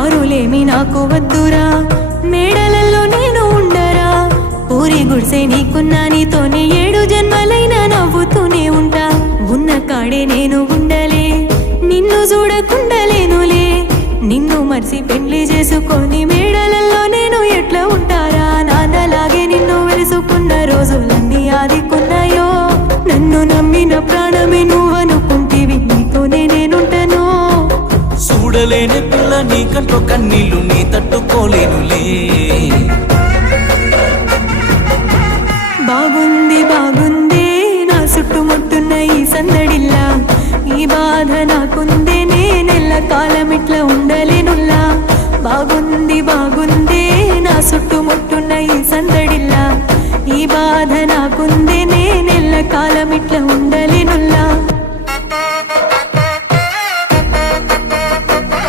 కారులేమి నాకు వద్దురా, మేడలల్లో నేను ఉండరా, ఊరి గుడిసే నీకున్నా, నీతోనే 7 జన్మలైనా నవ్వుతూనే ఉంటా. ఉన్న కాడే నేను ఉండలే, నిన్ను చూడకుండలేనులే, నిన్ను మర్చి పెళ్లి చేసుకొని మేడలల్లో నేను ఎట్లా ఉంటారా. నాన్నలాగే నిన్ను వెలుసుకున్న రోజులన్నీ ఆదుకున్నాయో, నన్ను నమ్మిన ప్రాణమే నువ్వనుకుంటివి, నీతోనే నేనుంటాను. చూడలేని పిల్ల నీ కంట్లో కన్నీళ్ళు నీ తట్టుకోలేనులే. బాగుంది బాగుందే నా చుట్టుముట్టున్న ఈ సందడిల్లా, ఈ బాధ నాకుందే, నేనెల్ల కాలం ఇట్లా